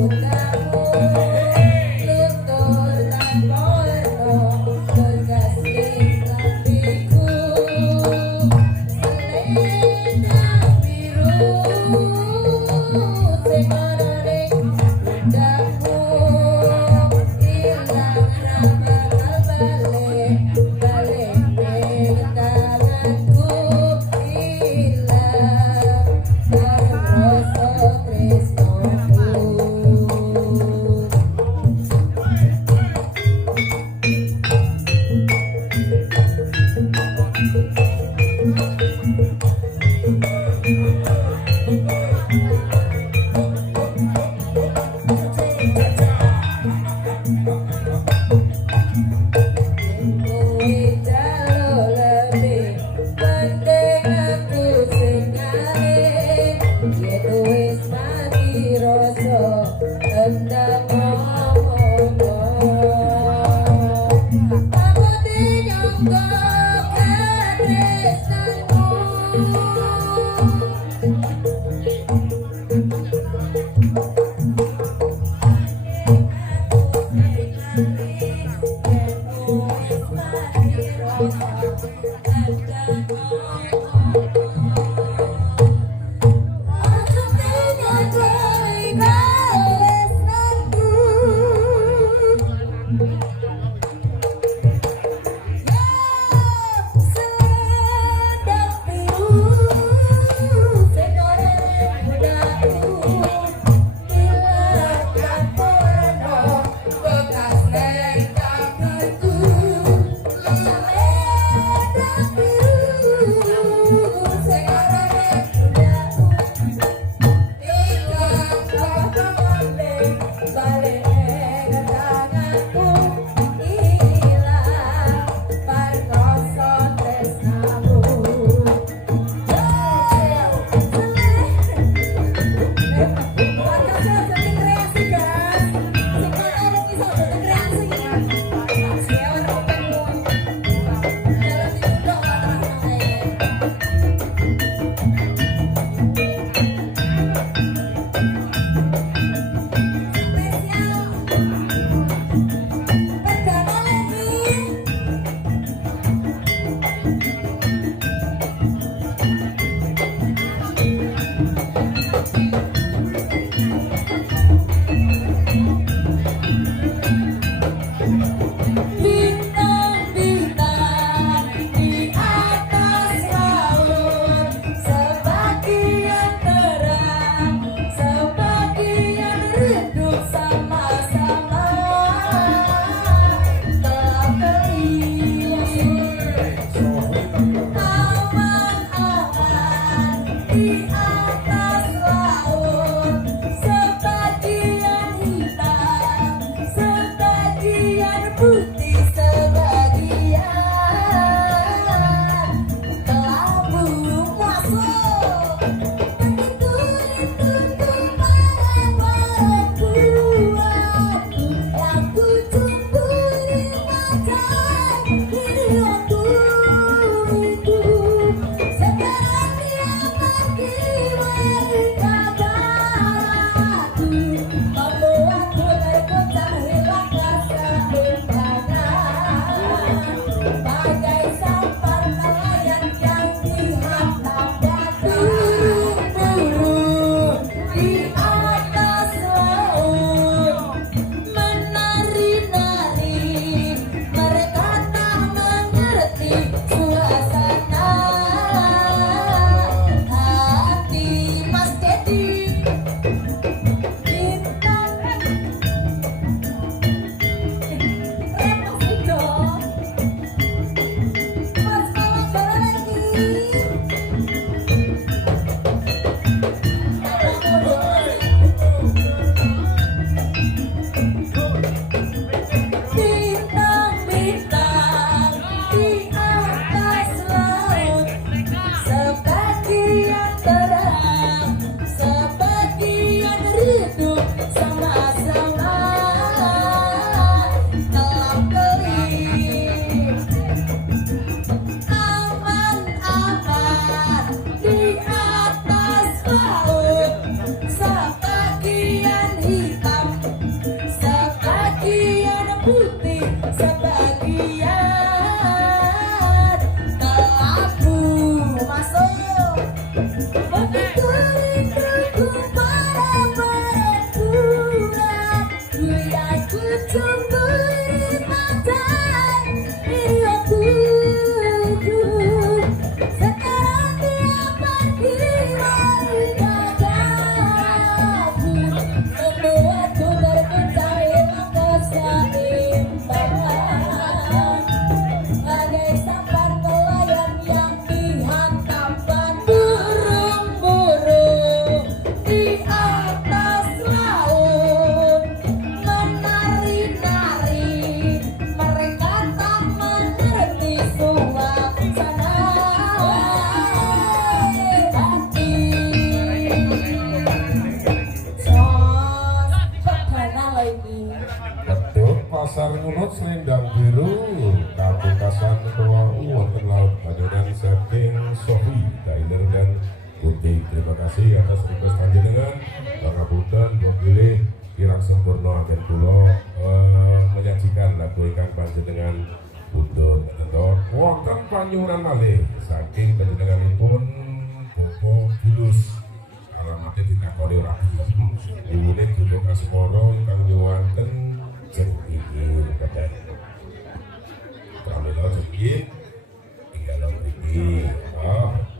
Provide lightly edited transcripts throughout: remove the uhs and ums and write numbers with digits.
Put Pasar Ngunut Selendang Biru Kapungkasan Tua wonten laut Padenan saking Sofi Tyler dan Putih. Terima kasih atas request panjenengan. Pangapunten buat pilih kirang sempurna akan kula menyajikan lagu ingkang panjenengan pundhut tentu wonten panyuwunan malih saking panjenenganipun Bapak Bulus. Alamatnya ditakoni ora. Iwune Gunung Asmara ingkang nyuwunken Jengkir badan Pramila Jengkir tinggal mriki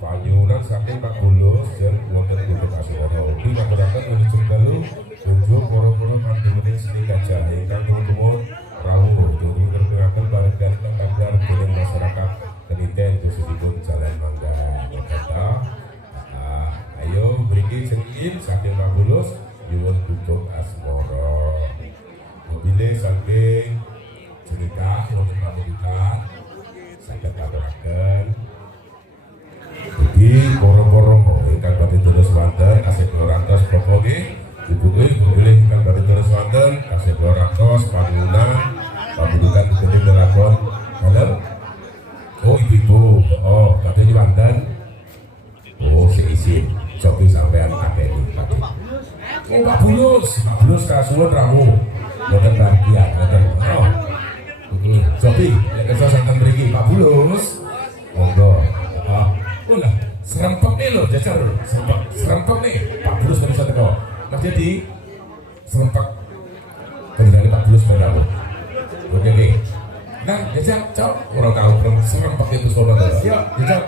panyuwunan saking Pak Bulus dan wonten Gunung Asmara ugi masyarakat menuju dalu kunjuk para-para kandemening seni gajah ingkang nuwun rawuh durung ngertekaken baregan kabar dening masyarakat keniten khususipun Jalan Manggara kata ayo mriki Jengkir saking Pak Bulus nyuwun Gunung Asmara mobilnya saking cerita wonten pamilikan saged katuraken ugi para-para ingkang badhe terus wonten kasih klorantos Bapak nggih ibuke mobilnya ingkang badhe terus wonten kasih klorantos panyuwunan pamilikan dening lakon halo oh ibu oh badhe wonten oh seisi cobi sampean akeh iki oh Pak Bulus kasuwun rawuh boten bahagia boten oh Sopi nek kersa santen mriki Pak Bulus monggo lah serempek nih lho jajar serempek nih Pak Bulus bisa teko Mas Dedi serempek kendali Pak Bulus berapa oke nih nah jajar cok orang tahu serempek itu sono ya jajar